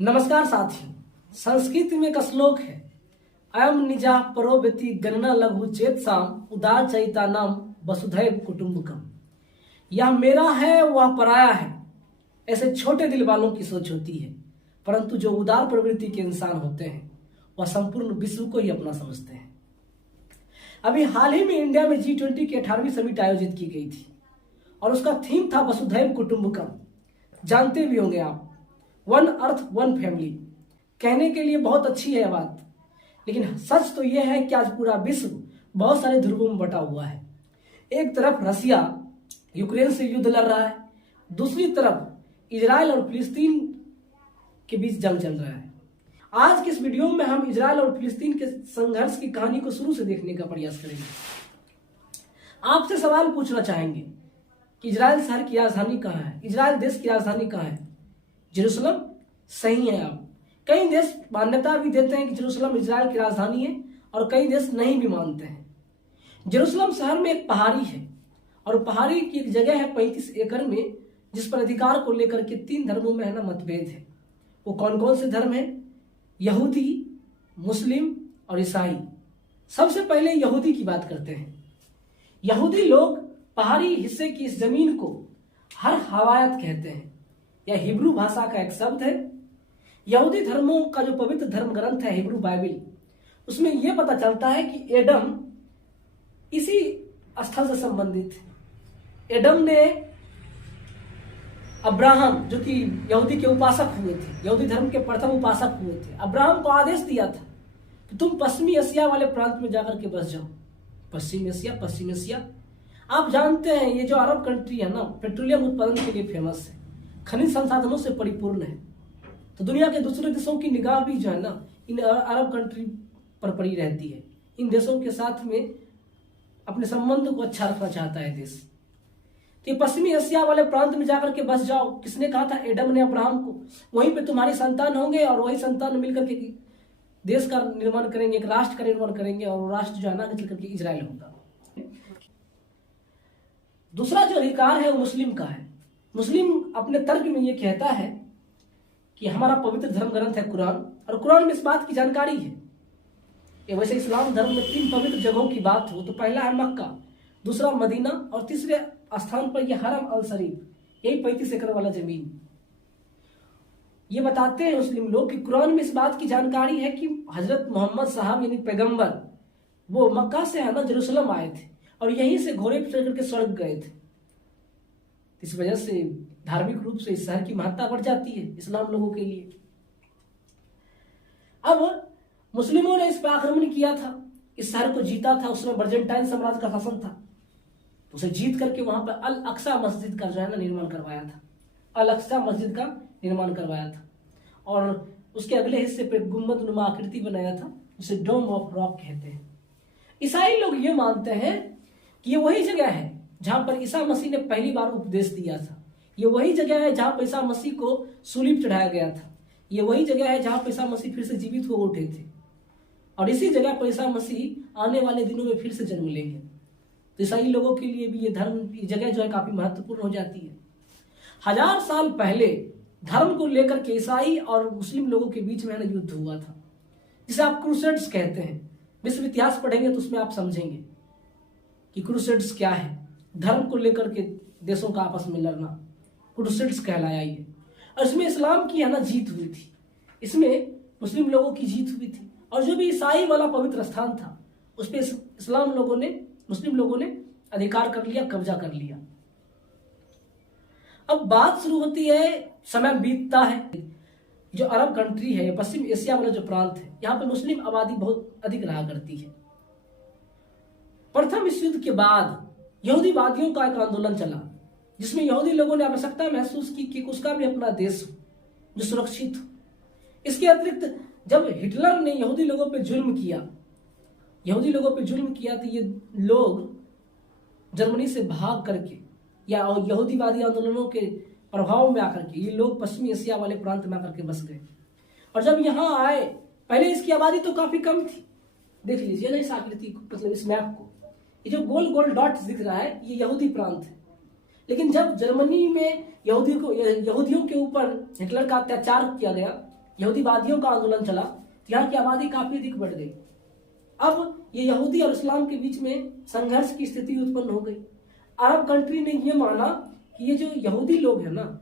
नमस्कार साथियों। संस्कृत में एक श्लोक है, अयम निजा परोव्यति गणना लघु चेत साम उदार चरिता नाम वसुधैव कुटुंबकम। यह मेरा है वह पराया है, ऐसे छोटे दिल वालों की सोच होती है, परंतु जो उदार प्रवृत्ति के इंसान होते हैं वह संपूर्ण विश्व को ही अपना समझते हैं। अभी हाल ही में इंडिया में G20 की 18वीं समिट आयोजित की गई थी और उसका थीम था वसुधैव कुटुंबकम। जानते भी होंगे आप, वन अर्थ वन फैमिली। कहने के लिए बहुत अच्छी है बात, लेकिन सच तो यह है कि आज पूरा विश्व बहुत सारे ध्रुवों में बटा हुआ है। एक तरफ रसिया यूक्रेन से युद्ध लड़ रहा है, दूसरी तरफ इजराइल और फिलिस्तीन के बीच जंग चल रहा है। आज के इस वीडियो में हम इजराइल और फिलिस्तीन के संघर्ष की कहानी को शुरू से देखने का प्रयास करेंगे। आपसे सवाल पूछना चाहेंगे कि इजराइल शहर की राजधानी कहाँ है, इजराइल देश की राजधानी कहाँ है? जेरूसलम। सही है। आप कई देश मान्यता भी देते हैं कि जेरूसलम इजराइल की राजधानी है और कई देश नहीं भी मानते हैं। जेरूसलम शहर में एक पहाड़ी है और पहाड़ी की एक जगह है 35 एकड़ में, जिस पर अधिकार को लेकर के 3 धर्मों में मतभेद है। वो कौन कौन से धर्म है? यहूदी, मुस्लिम और ईसाई। सबसे पहले यहूदी की बात करते हैं। यहूदी लोग पहाड़ी हिस्से की इस जमीन को हर हवायत कहते हैं। यह हिब्रू भाषा का एक शब्द है। यहूदी धर्मों का जो पवित्र धर्म ग्रंथ है हिब्रू बाइबल, उसमें यह पता चलता है कि एडम इसी स्थल से संबंधित है। एडम ने अब्राहम, जो कि यहूदी के उपासक हुए थे, यहूदी धर्म के प्रथम उपासक हुए थे, अब्राहम को आदेश दिया था कि तुम पश्चिमी एशिया वाले प्रांत में जाकर के बस जाओ। पश्चिम एशिया आप जानते हैं, ये जो अरब कंट्री है ना, पेट्रोलियम उत्पादन के लिए फेमस है, खनिज संसाधनों से परिपूर्ण है। तो दुनिया के दूसरे देशों की निगाह भी जो है ना इन अरब कंट्री पर पड़ी रहती है। इन देशों के साथ में अपने संबंध को अच्छा रखना चाहता है देश। तो ये पश्चिमी एशिया वाले प्रांत में जाकर के बस जाओ। किसने कहा था? एडम ने अब्राहम को। वहीं पे तुम्हारी संतान होंगे और वही संतान मिलकर के देश का निर्माण करेंगे, एक राष्ट्र का निर्माण करेंगे, और वो राष्ट्र जो है ना निकल करके इजराइल होगा। दूसरा जो अधिकार है वो मुस्लिम का है। मुस्लिम अपने तर्क में ये कहता है कि हमारा पवित्र धर्म ग्रंथ है कुरान, और कुरान में इस बात की जानकारी है कि वैसे इस्लाम धर्म में 3 पवित्र जगहों की बात हो तो पहला है मक्का, दूसरा मदीना और तीसरे स्थान पर यह हरम अल शरीफ, यही 35 एकड़ वाला जमीन। ये बताते हैं मुस्लिम लोग कि कुरान में इस बात की जानकारी है कि हजरत मोहम्मद साहब यानी पैगंबर वो मक्का से है ना जेरूसलम आए थे और यहीं से घोड़े पर चढ़ करके स्वर्ग गए थे। इस वजह से धार्मिक रूप से इस शहर की महत्ता बढ़ जाती है इस्लाम लोगों के लिए। अब मुस्लिमों ने इस पर आक्रमण किया था, इस शहर को जीता था। उसमें बर्जेंटाइन साम्राज्य का शासन था, तो उसे जीत करके वहां पर अल अक्सा मस्जिद का जो है ना निर्माण करवाया था। अल अक्सा मस्जिद का निर्माण करवाया था और उसके अगले हिस्से पे गुम्बद नुमा आकृति बनाया था, उसे डोम ऑफ रॉक कहते हैं। ईसाई लोग ये मानते हैं कि ये वही जगह है जहां पर ईसा मसीह ने पहली बार उपदेश दिया था। ये वही जगह है जहां पर ईसा मसीह को सूली पर चढ़ाया गया था। ये वही जगह है जहां पर ईसा मसीह फिर से जीवित हो उठे थे, और इसी जगह पर ईसा मसीह आने वाले दिनों में फिर से जन्म लेंगे। तो ईसाई लोगों के लिए भी ये जगह जो है काफी महत्वपूर्ण हो जाती है। 1000 साल पहले धर्म को लेकर के ईसाई और मुस्लिम लोगों के बीच में युद्ध हुआ था, जिसे आप क्रूसेड्स कहते हैं। विश्व इतिहास पढ़ेंगे तो उसमें आप समझेंगे कि क्रूसेड्स क्या है। धर्म को लेकर के देशों का आपस में लड़ना क्रूसेड्स कहलाया ये, और इसमें इस्लाम की है ना जीत हुई थी, इसमें मुस्लिम लोगों की जीत हुई थी, और जो भी ईसाई वाला पवित्र स्थान था उस पर इस्लाम लोगों ने, मुस्लिम लोगों ने अधिकार कर लिया, कब्जा कर लिया। अब बात शुरू होती है, समय बीतता है। जो अरब कंट्री है, पश्चिम एशिया वाला जो प्रांत है, यहाँ पे मुस्लिम आबादी बहुत अधिक रहा करती है। प्रथम विश्व युद्ध के बाद यहूदीवादियों का एक आंदोलन चला, जिसमें यहूदी लोगों ने आवश्यकता महसूस की कि उसका भी अपना देश हो जो सुरक्षित हो। इसके अतिरिक्त जब हिटलर ने यहूदी लोगों पे जुल्म किया तो ये लोग जर्मनी से भाग करके या यहूदीवादी आंदोलनों के प्रभाव में आकर के ये लोग पश्चिमी एशिया वाले प्रांत में आकर के बस गए। और जब यहाँ आए, पहले इसकी आबादी तो काफी कम थी। देख लीजिए ना इस आकृति को, मतलब इस मैप को, ये जो गोल गोल डॉट्स दिख रहा है ये यहूदी प्रांत है। लेकिन जब जर्मनी में यहूदियों के ऊपर हिटलर का अत्याचार किया गया, यहूदीवादियों का आंदोलन चला तो यहाँ की आबादी काफी अधिक बढ़ गई। अब ये यहूदी और इस्लाम के बीच में संघर्ष की स्थिति उत्पन्न हो गई। अरब कंट्री ने ये माना कि ये जो यहूदी लोग हैं ना,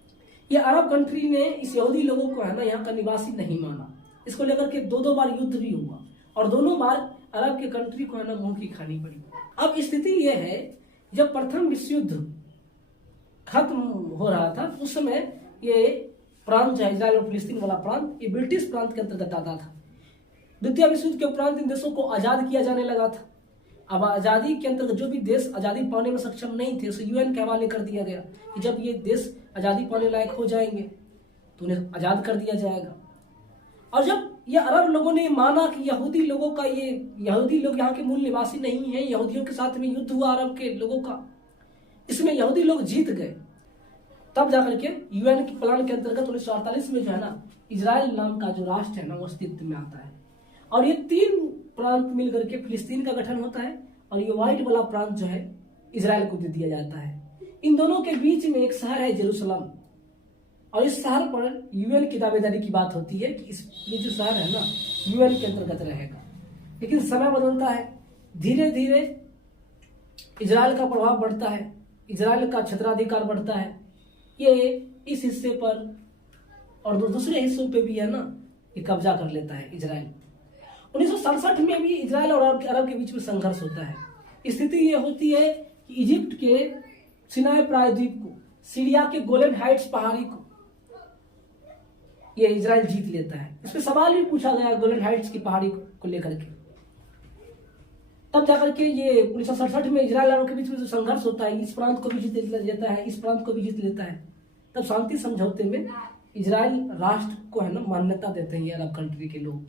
ये अरब कंट्री ने इस यहूदी लोगों को है ना यहाँ का निवासी नहीं माना। इसको लेकर के दो बार युद्ध भी हुआ और दोनों बार अरब के कंट्री को है ना मुंह की खानी पड़ी। अब स्थिति ये है, जब प्रथम विश्व युद्ध खत्म हो रहा था उस समय ये प्रांत जो है इजराइल और फिलिस्तीन वाला प्रांत, ये ब्रिटिश प्रांत के अंतर्गत आता था। द्वितीय विश्व युद्ध के उपरांत इन देशों को आजाद किया जाने लगा था। अब आजादी के अंतर्गत जो भी देश आजादी पाने में सक्षम नहीं थे उसे यूएन के हवाले कर दिया गया कि जब ये देश आजादी पाने लायक हो जाएंगे तो उन्हें आजाद कर दिया जाएगा। और जब ये अरब लोगों ने माना कि यहूदी लोगों का यहूदी लोग यहाँ के मूल निवासी नहीं है, यहूदियों के साथ में युद्ध हुआ अरब के लोगों का, इसमें यहूदी लोग जीत गए, तब जाकर के यूएन के प्लान के अंतर्गत 1948 में जो है ना इजराइल नाम का जो राष्ट्र है ना वो अस्तित्व में आता है। और ये तीन प्रांत मिलकर के फिलिस्तीन का गठन होता है और ये व्हाइट वाला प्रांत जो है इजराइल को दे दिया जाता है। इन दोनों के बीच में एक शहर है जेरूसलम, और इस शहर पर यूएन की दावेदारी की बात होती है कि ये जो शहर है ना यूएन के अंतर्गत रहेगा। लेकिन समय बदलता है, धीरे धीरे इजराइल का प्रभाव बढ़ता है, इजराइल का क्षेत्राधिकार बढ़ता है, ये इस हिस्से पर और दूसरे हिस्सों पे भी है ना ये कब्जा कर लेता है इजराइल। 1967 में भी इजराइल और अरब के बीच में संघर्ष होता है। स्थिति ये होती है कि इजिप्ट के सिनाई प्रायद्वीप को, सीरिया के गोलन हाइट्स पहाड़ी को ये इजराइल जीत लेता है। इस पे सवाल भी पूछा गया गोलन हाइट्स की पहाड़ी को लेकर के। तब जाकर के ये 1967 में इजराइल और अरब के बीच में जो संघर्ष होता है, इस प्रांत को भी जीत लेता है, इस प्रांत को भी जीत लेता है। तब शांति समझौते में इजराइल राष्ट्र को है ना मान्यता देते हैं ये अरब कंट्री के लोग।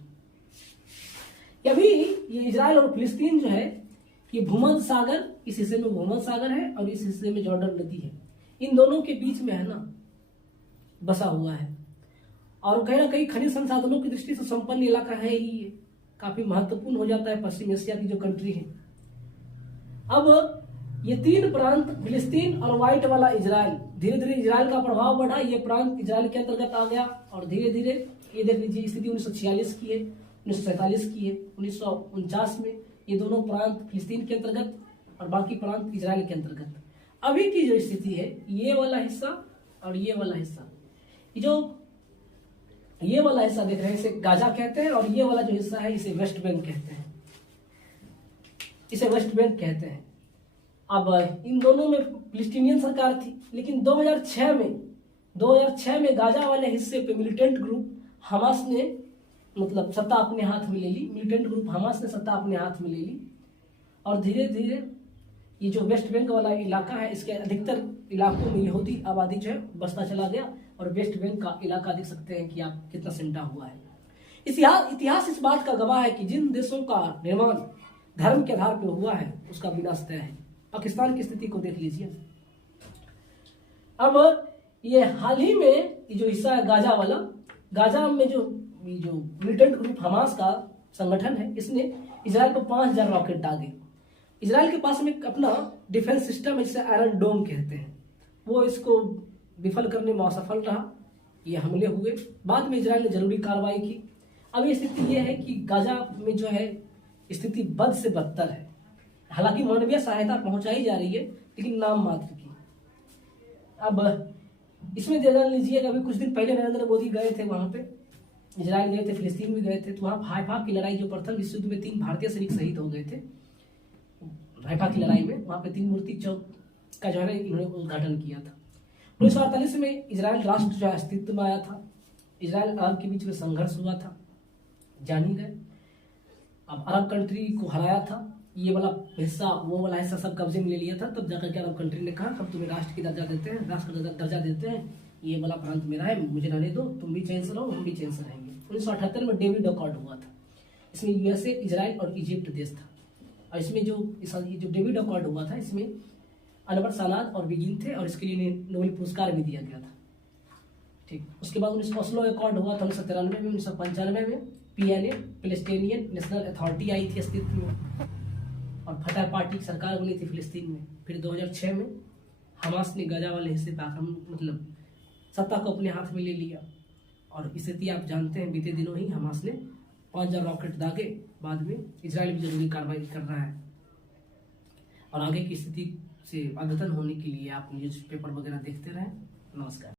अभी ये इजराइल और फिलिस्तीन जो है ये भूमध्य सागर, इस हिस्से में भूमध्य सागर है और इस हिस्से में जॉर्डन नदी है, इन दोनों के बीच में है ना बसा हुआ है। और कहीं ना कहीं खनिज संसाधनों की दृष्टि से संपन्न इलाका है ही, ये काफी महत्वपूर्ण हो जाता है पश्चिम एशिया की जो कंट्री है। अब ये तीन प्रांत फिलिस्तीन और व्हाइट वाला इजराइल, धीरे धीरे इजराइल का प्रभाव बढ़ा, ये प्रांत इजराइल के अंतर्गत आ गया और धीरे धीरे ये देख लीजिए स्थिति 1946 की है, 1947 की है, 1949 में ये दोनों प्रांत फिलिस्तीन के अंतर्गत और बाकी प्रांत इजराइल के अंतर्गत। अभी की जो स्थिति है ये वाला हिस्सा और ये वाला हिस्सा, ये वाला हिस्सा देख रहे हैं इसे गाजा कहते हैं और ये वाला जो हिस्सा है इसे वेस्ट बैंक कहते हैं, इसे वेस्ट बैंक कहते हैं। अब इन दोनों में फिलिस्तीनियन सरकार थी, लेकिन 2006 में गाजा वाले हिस्से पे मिलिटेंट ग्रुप हमास ने मतलब सत्ता अपने हाथ में ले ली, मिलिटेंट ग्रुप हमास ने सत्ता अपने हाथ में ले ली और धीरे धीरे ये जो वेस्ट बैंक वाला इलाका है इसके अधिकतर इलाकों में यहूदी आबादी जो है बसता चला गया और वेस्ट बैंक का इलाका देख सकते हैं कि आप कितना सिमटा हुआ है। इतिहास इस बात का गवाह है कि जिन देशों का निर्माण धर्म के आधार पर हुआ है उसका विनाश तय है। पाकिस्तान की स्थिति को देख लीजिए। अब ये हाल ही में ये जो हिस्सा है गाजा वाला, गाजा में जो मिलिटेंट ग्रुप हमास का संगठन है इसने इजराइल को 5000 रॉकेट दागे। इजराइल के पास में अपना डिफेंस सिस्टम है जिसे आयरन डोम कहते हैं, वो इसको विफल करने में असफल रहा, ये हमले हुए। बाद में इजराइल ने जरूरी कार्रवाई की। अब ये स्थिति ये है कि गाजा में जो है स्थिति बद से बदतर है। हालांकि मानवीय सहायता पहुंचाई जा रही है लेकिन नाम मात्र की। अब इसमें जान लीजिए अभी कुछ दिन पहले नरेंद्र मोदी गए थे वहां पे, इजराइल गए थे, फिलिस्तीन भी गए थे, तो वहां हाइफा की लड़ाई जो प्रथम विश्व युद्ध में 3 भारतीय सैनिक शहीद हो गए थे हाइफा की लड़ाई में, वहां पे 3 मूर्ति चौक का जो है इन्होंने उद्घाटन किया था। 1948 में इजराइल राष्ट्र जो है अस्तित्व में आया था। इजराइल अरब के बीच में संघर्ष हुआ था, जान ही गए। अब अरब कंट्री को हराया था, ये वाला हिस्सा वो वाला हिस्सा सब कब्जे में ले लिया था। तब जाकर के अरब कंट्री ने कहा हम तुम्हें राष्ट्र की दर्जा देते हैं, राष्ट्र का दर्जा देते हैं, ये वाला प्रांत मेरा है, मुझे रहने दो, तुम भी चैन से रहो, हम भी चैन से रहेंगे। 1978 में डेविड अकॉर्ड हुआ था, इसमें यूएसए, इजराइल और इजिप्ट देश था। और इसमें जो डेविड अकॉर्ड हुआ था इसमें अनवर सालाद और बिगिन थे और इसके लिए नोबेल पुरस्कार भी दिया गया था। ठीक, उसके बाद 19 अकॉर्ड हुआ था 1993 में। 1995 में पीएनए पैलेस्टीनियन नेशनल अथॉरिटी आई थी अस्तित्व में और फतह पार्टी की सरकार बनी थी फिलिस्तीन में। फिर 2006 में हमास ने गाजा वाले हिस्से पर मतलब सत्ता को अपने हाथ में ले लिया और स्थिति आप जानते हैं, बीते दिनों ही हमास ने 5000 रॉकेट दागे, बाद में इजराइल भी जरूरी कार्रवाई कर रहा है। और आगे की स्थिति से अद्यतन होने के लिए आप न्यूज़पेपर वगैरह देखते रहें। नमस्कार।